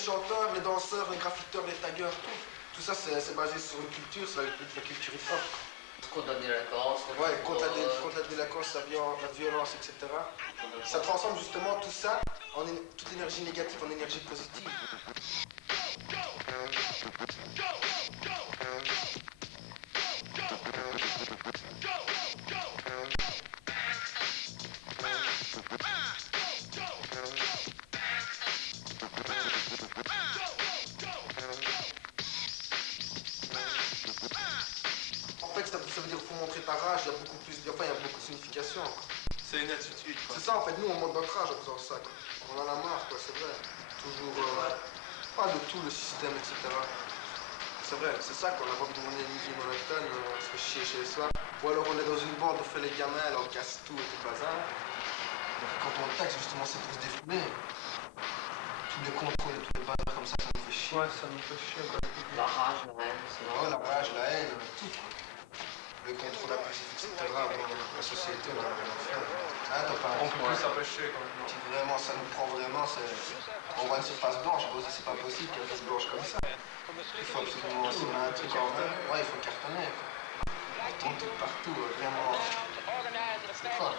chanteurs, les danseurs, les graffiteurs, les taggeurs, tout ça c'est basé sur une culture, c'est la culture hip-hop. Contre la délinquance. Ouais, contre la délinquance, la violence, etc. Ça transforme justement tout ça, toute énergie négative en énergie positive. En fait, ça veut dire qu'il faut montrer ta rage, il y a beaucoup de significations. C'est une attitude, quoi. C'est ça, en fait, nous on montre notre rage en faisant ça, quoi. On en a marre, quoi, c'est vrai. Toujours, pas de tout le système, etc. C'est vrai, c'est ça qu'on a envie de monter une musique monotone, on se fait chier chez soi. Ou alors on est dans une bande, on fait les gamins, alors on casse tout et tout le bazar. Donc quand on taxe, justement, c'est pour se défouler. Tous les contrôles et tous les bazars comme ça nous fait chier. Ouais, ça nous fait chier, quoi. La rage, la haine, c'est vrai. Ouais, la rage, la haine, tout. Le contrôle abusif, etc. Bon, la société, on a rien à faire. Hein, t'as pas On peut plus s'empêcher, quand même. Si vraiment ça nous prend vraiment, on voit une surface blanche, c'est pas possible qu'elle reste blanche comme ça. Il faut absolument aussi mettre un truc en vert. Ouais, il faut cartonner. Il tombe tout partout, vraiment. C'est quoi.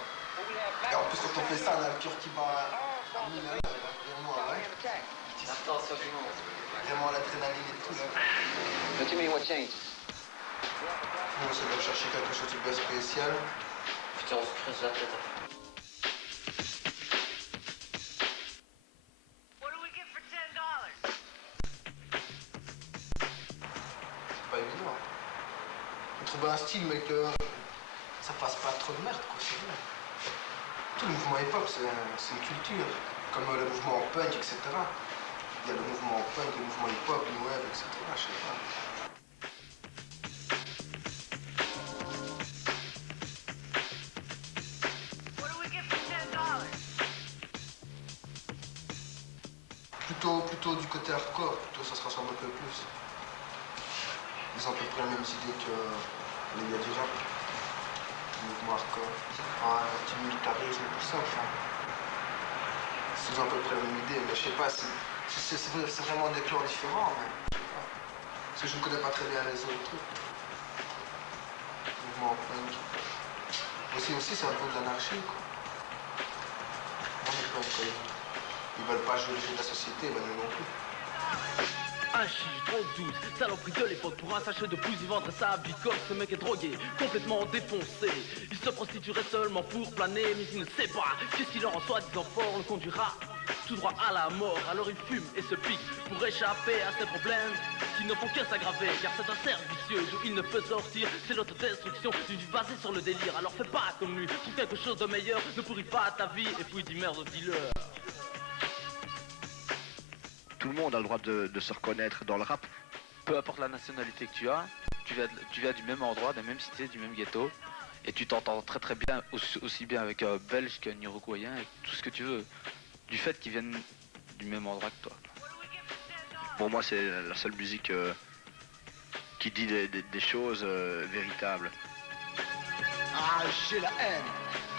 Et en plus, quand on fait ça, on a le cœur qui bat à 1000 à l'heure. Vraiment, ouais. L'attention du monde. Vraiment l'adrénaline et tout. Là. What do you mean, what changed? Nous, on essaie de chercher quelque chose de bien spécial. Putain, on se creuse la tête. Pas évident. On trouve un style mais que ça fasse pas trop de merde quoi, c'est vrai. Tout le mouvement hip-hop c'est une culture, comme le mouvement punk, etc. Il y a le mouvement punk, le mouvement hip-hop, new wave, etc. Je sais pas. Plutôt du côté hardcore, plutôt ça se ressemble un peu plus. Ils ont à peu près les mêmes idées que les gars du rap, du mouvement hardcore. Du militarisme et tout ça, enfin. Ils ont à peu près la même idée, mais je sais pas, c'est vraiment des clans différents, mais je sais pas. Parce que je ne connais pas très bien les autres trucs. Mouvement punk. Aussi c'est un peu de l'anarchie, quoi. Non, les punks, quoi. Ils veulent pas jouer le jeu de la société, ben nous non plus. Un chiche, drogue douce, saloperie de l'époque. Pour un sachet de pouce, il vendrait sa vie comme ce mec est drogué, complètement défoncé. Il se prostituerait seulement pour planer, mais il ne sait pas qu'est-ce qu'il en soit, disant fort, le conduira tout droit à la mort. Alors il fume et se pique pour échapper à ses problèmes qui ne font que s'aggraver, car c'est un cercle vicieux d'où il ne peut sortir. C'est l'autodestruction d'une vie basée sur le délire. Alors fais pas comme lui, trouve quelque chose de meilleur, ne pourris pas ta vie et puis dis merde au dealer. Tout le monde a le droit de se reconnaître dans le rap. Peu importe la nationalité que tu as, tu viens du même endroit, de la même cité, du même ghetto, et tu t'entends très très bien, aussi bien avec un Belge qu'un Uruguayen, et tout ce que tu veux, du fait qu'ils viennent du même endroit que toi. Pour moi, c'est la seule musique qui dit des choses véritables. Ah, j'ai la haine.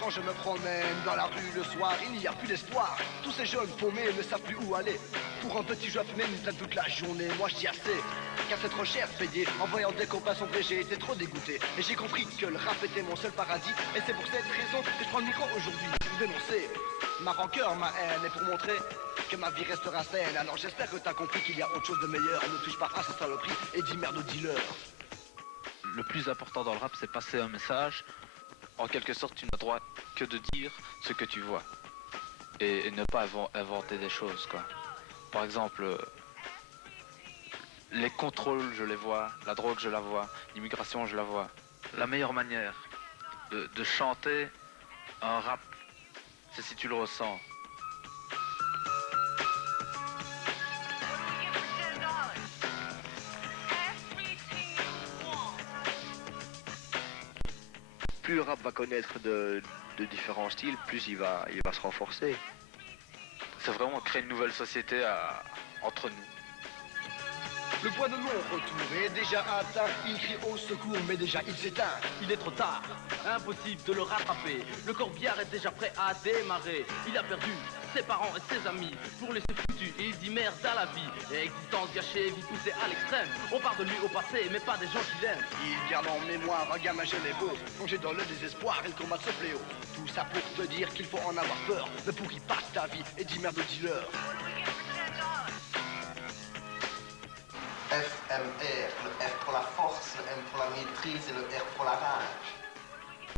Quand je me promène dans la rue le soir, il n'y a plus d'espoir. Tous ces jeunes paumés ne savent plus où aller. Pour un petit joint fumé, nous toute la journée. Moi je dis assez, car c'est trop cher payé. En voyant des copains sombrer, j'ai été trop dégoûté. Et j'ai compris que le rap était mon seul paradis. Et c'est pour cette raison que je prends le micro aujourd'hui pour dénoncer ma rancœur, ma haine. Et pour montrer que ma vie restera saine. Alors j'espère que t'as compris qu'il y a autre chose de meilleur. Ne touche pas à ces saloperies et dis merde aux dealers. Le plus important dans le rap, c'est passer un message. En quelque sorte, tu n'as droit que de dire ce que tu vois. Et ne pas inventer des choses, quoi. Par exemple, les contrôles, je les vois. La drogue, je la vois. L'immigration, je la vois. La meilleure manière de chanter un rap, c'est si tu le ressens. Plus le rap va connaître de différents styles, plus il va se renforcer. C'est vraiment créer une nouvelle société entre nous. Le point de non-retour est déjà atteint. Il crie au secours, mais déjà il s'éteint. Il est trop tard, impossible de le rattraper. Le corbillard est déjà prêt à démarrer. Il a perdu ses parents et ses amis. Pour lui c'est foutu, il dit merde à la vie. Et existence gâchée, vie poussée à l'extrême. On parle de lui au passé, mais pas des gens qui l'aiment. Il garde en mémoire un gamin jeune et beau, plongé dans le désespoir et le combat de ce fléau. Tout ça pour te dire qu'il faut en avoir peur, mais pour qu'il passe ta vie et dit merde au dealer.